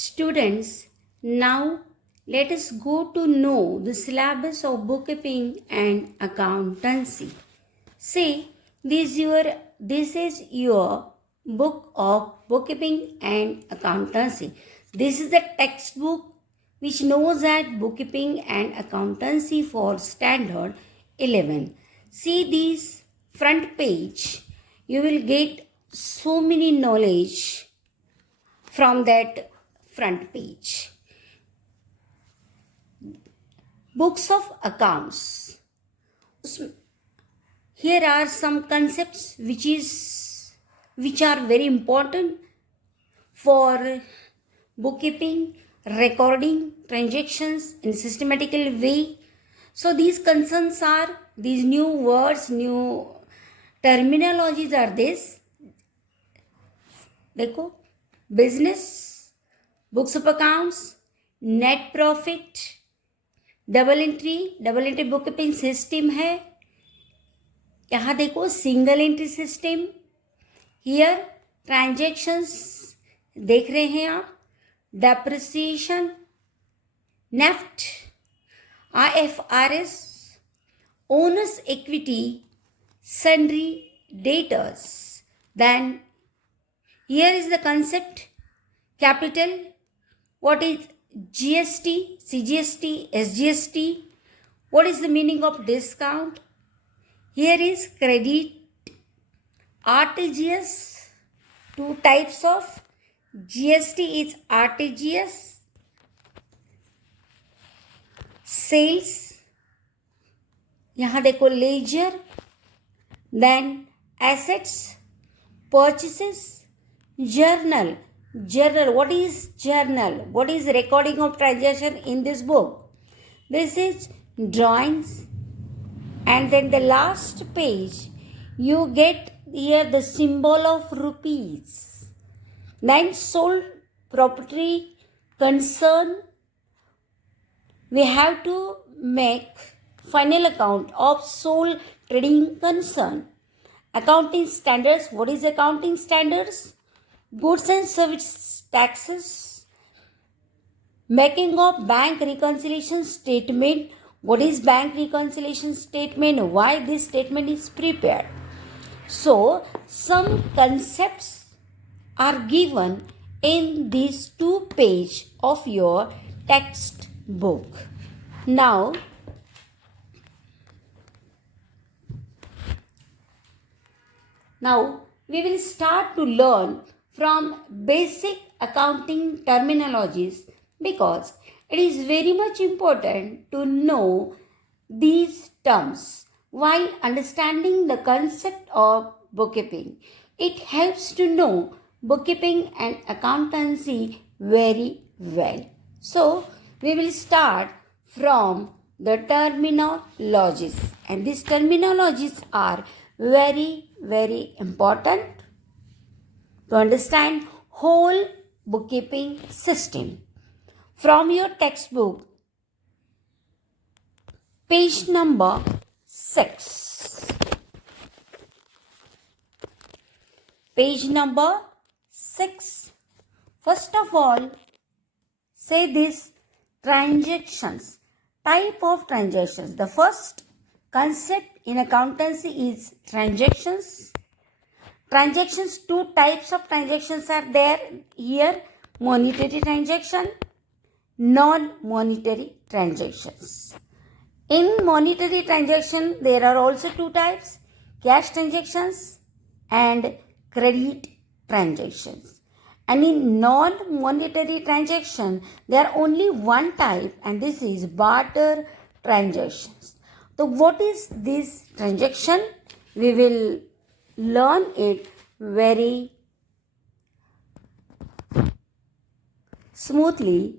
Students, now let us go to know the syllabus of bookkeeping and accountancy. Say, this is your book of bookkeeping and accountancy. This is the textbook which knows that bookkeeping and accountancy for standard 11. See this front page. You will get so many knowledge from that front page. Books of accounts. Here are some concepts which are very important for bookkeeping, recording transactions in systematical way. So these concerns are, these new words, new terminologies are this. देखो, business, books of accounts, net profit, double entry bookkeeping system है. यहाँ देखो single entry system. Here transactions देख रहे हैं आप. Depreciation, NEFT, IFRS, owner's equity, sundry debtors. Then here is the concept capital. What is GST, CGST, SGST. What is the meaning of discount? Here is credit, RTGS. Two types of GST is RTGS. Sales. यहाँ देखो ledger. Then assets, purchases, journal. Journal. What is journal? What is recording of transaction in this book? This is drawings. And then the last page, you get here the symbol of rupees. Then sole property concern. We have to make final account of sole trading concern. Accounting standards. What is accounting standards? Goods and service taxes, making of bank reconciliation statement. What is bank reconciliation statement? Why this statement is prepared? So, some concepts are given in these 2 pages of your textbook. Now we will start to learn from basic accounting terminologies, because it is very much important to know these terms while understanding the concept of bookkeeping. It helps to know bookkeeping and accountancy very well. So, we will start from the terminologies, and these terminologies are very, very important to understand whole bookkeeping system. From your textbook, page number 6. Page number 6. First of all, say this transactions. Type of transactions. The first concept in accountancy is transactions. Transactions, 2 types of transactions are there here. Monetary transaction, non-monetary transactions. In monetary transaction, there are also 2 types. Cash transactions and credit transactions. And in non-monetary transaction, there are only 1 type, and this is barter transactions. So what is this transaction? We will learn it very smoothly.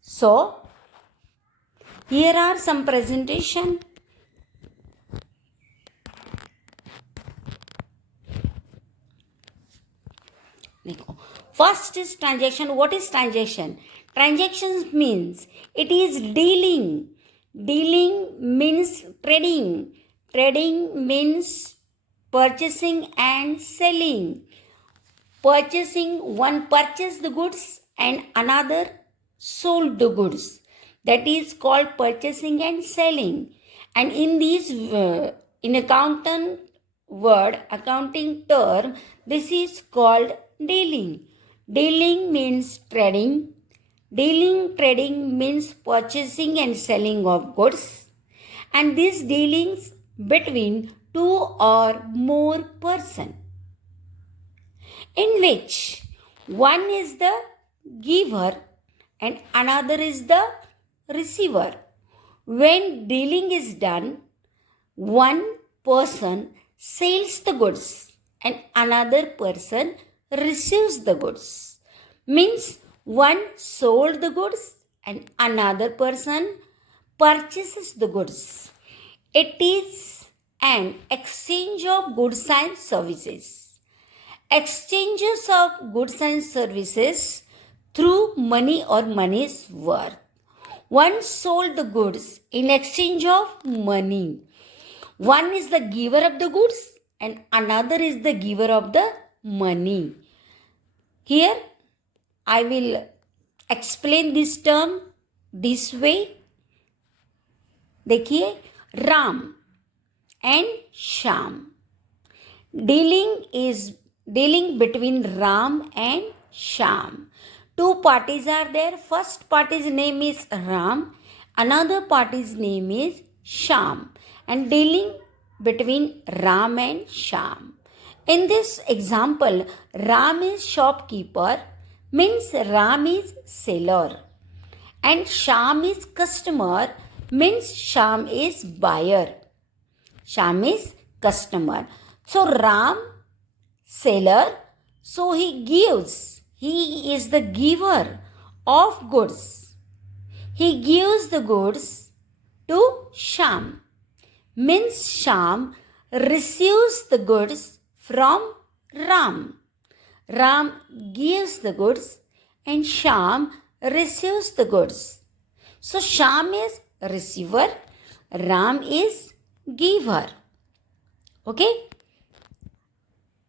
So, here are some presentation. First is transaction. What is transaction? Transactions means it is dealing. Dealing means trading. Trading means purchasing and selling. Purchasing, one purchase the goods and another sold the goods. That is called purchasing and selling. And in these, in accounting term, this is called dealing. Dealing means trading. Trading means purchasing and selling of goods. And these dealings between two or more person, in which one is the giver and another is the receiver. When dealing is done, one person sells the goods and another person receives the goods. Means one sold the goods and another person purchases the goods. It is an exchange of goods and services. Exchanges of goods and services through money or money's worth. One sold the goods in exchange of money. One is the giver of the goods and another is the giver of the money. Here I will explain this term this way. देखिए, Ram and Sham. Dealing between Ram and Sham. Two parties are there. First party's name is Ram. Another party's name is Sham. And dealing between Ram and Sham. In this example, Ram is shopkeeper, means Ram is seller. And Sham is customer, means Sham is buyer. Sham is customer. So Ram, seller, so he gives. He is the giver of goods. He gives the goods to Sham. Means Sham receives the goods from Ram. Ram gives the goods and Sham receives the goods. So Sham is receiver, Ram is giver. Okay?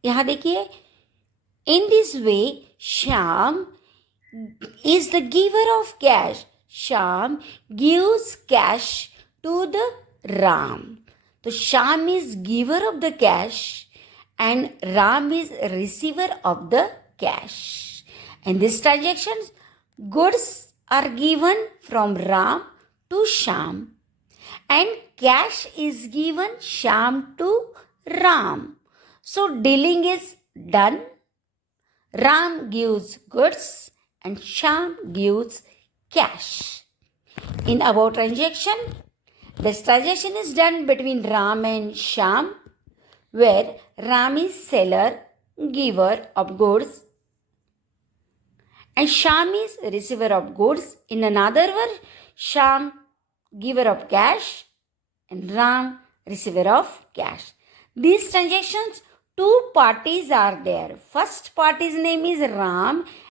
यहाँ देखिए, in this way, Sham is the giver of cash. Sham gives cash to the Ram. So Sham is giver of the cash and Ram is receiver of the cash. In this transaction, goods are given from Ram to Sham and cash is given Sham to Ram. So dealing is done. Ram gives goods and Sham gives cash. In our transaction, this transaction is done between Ram and Sham, where Ram is seller, giver of goods, and Sham is receiver of goods. In another word, Sham giver of cash and Ram receiver of cash. These transactions, two parties are there. First party's name is Ram